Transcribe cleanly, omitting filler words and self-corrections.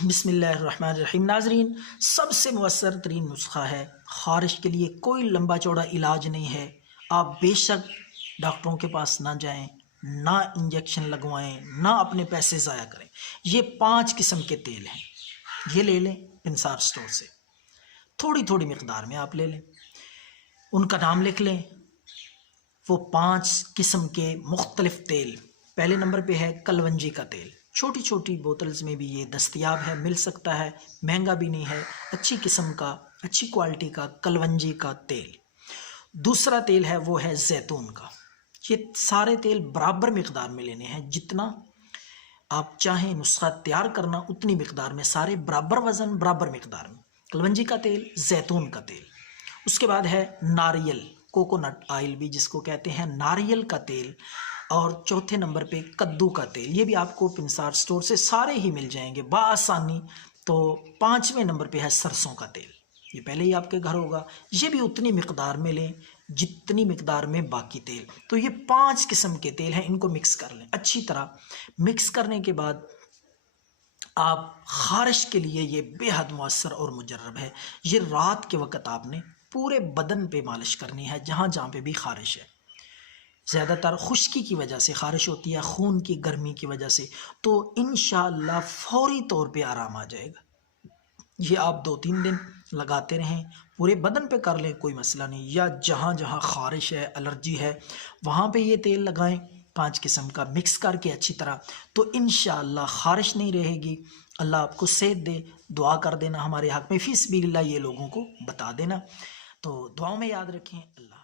بسم اللہ الرحمن الرحیم۔ ناظرین، سب سے مؤثر ترین نسخہ ہے خارش کے لیے، کوئی لمبا چوڑا علاج نہیں ہے۔ آپ بے شک ڈاکٹروں کے پاس نہ جائیں، نہ انجیکشن لگوائیں، نہ اپنے پیسے ضائع کریں۔ یہ 5 قسم کے تیل ہیں، یہ لے لیں پنسار سٹور سے، تھوڑی تھوڑی مقدار میں آپ لے لیں، ان کا نام لکھ لیں۔ وہ 5 قسم کے مختلف تیل۔ پہلے نمبر پہ ہے کلونجی کا تیل، چھوٹی چھوٹی بوتلز میں بھی یہ دستیاب ہے، مل سکتا ہے، مہنگا بھی نہیں ہے، اچھی قسم کا، اچھی کوالٹی کا کلونجی کا تیل۔ دوسرا تیل ہے وہ ہے زیتون کا۔ یہ سارے تیل برابر مقدار میں لینے ہیں، جتنا آپ چاہیں نسخہ تیار کرنا اتنی مقدار میں، سارے برابر وزن برابر مقدار میں۔ کلونجی کا تیل، زیتون کا تیل۔ اس کے بعد ہے ناریل، کوکونٹ آئل بھی جس کو کہتے ہیں، ناریل کا تیل۔ اور چوتھے نمبر پہ کدو کا تیل، یہ بھی آپ کو پنسار سٹور سے سارے ہی مل جائیں گے بآسانی۔ تو 5ویں نمبر پہ ہے سرسوں کا تیل، یہ پہلے ہی آپ کے گھر ہوگا، یہ بھی اتنی مقدار میں لیں جتنی مقدار میں باقی تیل۔ تو یہ 5 قسم کے تیل ہیں، ان کو مکس کر لیں اچھی طرح۔ مکس کرنے کے بعد آپ خارش کے لیے یہ بے حد مؤثر اور مجرب ہے۔ یہ رات کے وقت آپ نے پورے بدن پہ مالش کرنی ہے، جہاں جہاں پہ بھی خارش ہے۔ زیادہ تر خشکی کی وجہ سے خارش ہوتی ہے، خون کی گرمی کی وجہ سے، تو انشاءاللہ فوری طور پہ آرام آ جائے گا۔ یہ آپ 2-3 دن لگاتے رہیں، پورے بدن پہ کر لیں، کوئی مسئلہ نہیں، یا جہاں جہاں خارش ہے، الرجی ہے، وہاں پہ یہ تیل لگائیں 5 قسم کا مکس کر کے اچھی طرح، تو انشاءاللہ خارش نہیں رہے گی۔ اللہ آپ کو صحت دے، دعا کر دینا ہمارے حق میں، فی سبیل اللہ یہ لوگوں کو بتا دینا۔ تو دعاؤں میں یاد رکھیں۔ اللہ